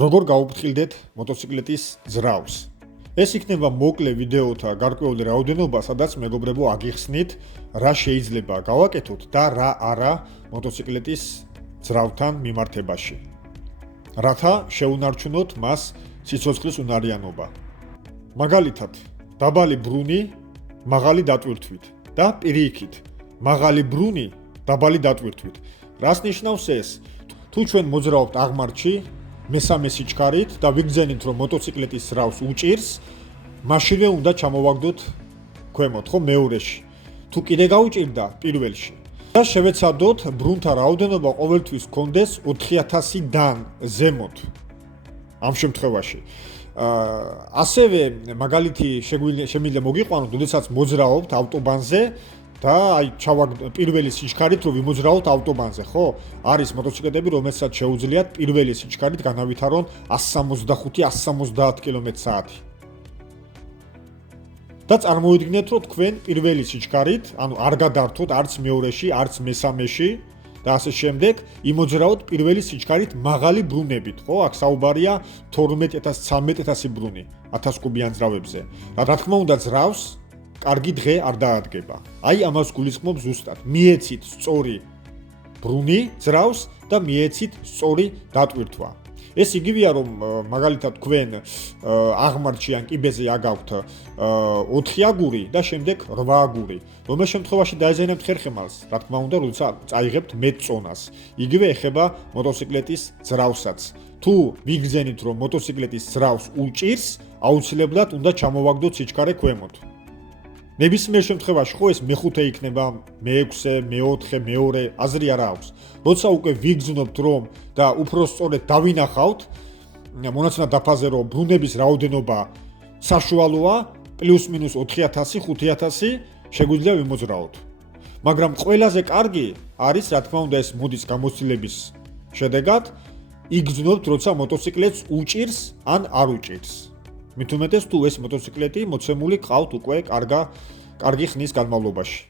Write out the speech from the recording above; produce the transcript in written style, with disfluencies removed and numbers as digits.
როგორ გაუფრთხილდეთ მოტოციკლეტის ძრავს. ეს იქნება მოკლე ვიდეოთა გარკვეული რაოდენობა, სადაც მეგობრებო აგიხსნით, რა შეიძლება გავაკეთოთ და რა არა მოტოციკლეტის ძრავთან მიმართებაში. რათა შეუნარჩუნოთ მას სიცოცხლის უნარიანობა. მაგალითად, დაბალი ბრუნი მაღალი დატვირთვით და პირიქით, მაღალი ბრუნი დაბალი დატვირთვით. რას ნიშნავს ეს? თუ ჩვენ მოძრაობთ აღმართში მესამე სიჩქარით და ვიგრძენით, რომ მოტოციკლეტის ძრავს უჭირს, მაშინვე უნდა ჩამოვაგდოთ ქვემოთ, ხო, მეორეში. თუ კიდე გაუჭირდა პირველში. და შევეცადოთ ბრუნთა რაოდენობა ყოველთვის გქონდეს 4000-დან ზემოთ. ამ შემთხვევაში. ასევე მაგალითი შემიძლია მოგიყვანოთ, როდესაც მოძრაობთ ავტობანზე და აი პირველი სიჩქარით რომ ვიმოძრაოთ ავტობანზე, ხო? არის მოტოციკლეტები, რომელსაც შეუძლიათ პირველი სიჩქარით განავითარონ 165-170 კმ/სთ. და წარმოვიდგინეთ, რომ თქვენ პირველი სიჩქარით, ანუ არ გადართოთ არც მეორეში, არც მესამეში და ასე შემდეგ, იმოძრაოთ პირველი სიჩქარით მაღალი ბრუნებით, ხო? აქ საუბარია 12000-13000 ბრუნი 1000 კუბიან ძრავებზე. რა თქმა უნდა, ძრავს კარგი დღე არ დაადგება. აი ამას გულისხმობ ზუსტად. მიეცით სწორი ბრუნი ძრავს და მიეცით სწორი დატვირთვა. ეს იგივეა, რომ მაგალითად თქვენ აღმართში ან კიბეზე აგაქვთ 4 აგური და შემდეგ 8 აგური. რომელ შემთხვევაში დაეძენებთ ხერხემალს, რა თქმა უნდა, როცა წაიღებთ მეტ წონას. იგივე ეხება მოტოციკლეტის ძრავსაც. თუ ვიგრძენით, რომ მოტოციკლეტის ძრავს უჭირს, აუცილებლად უნდა ჩამოვაგდოთ სიჩქარე ქვემოთ. ნებისმიერ შემთხვევაში ხო ეს მეხუთე იქნება, მეექვსე, მეოთხე, მეორე, აზრი არ აქვს. როცა უკვე ვიგრძნობთ რომ და უფრო სწორედ დავინახავთ, მონაცემად დაფაზე რომ ბრუნების რაოდენობა საშუალოა, პლუს-მინუს 4000, 5000 შეგვიძლია ვიმოძრაოთ. მაგრამ ყველაზე კარგი არის, რა თქმა უნდა, ეს მოდის გამოცდილების შედეგად, იგრძნობთ, როცა მოტოციკლეტს უჭირს ან არ უჭირს. მით უმეტეს თუ ეს მოტოციკლეტი მოცემული ყავთ უკვე კარგი ხნის განმავლობაში.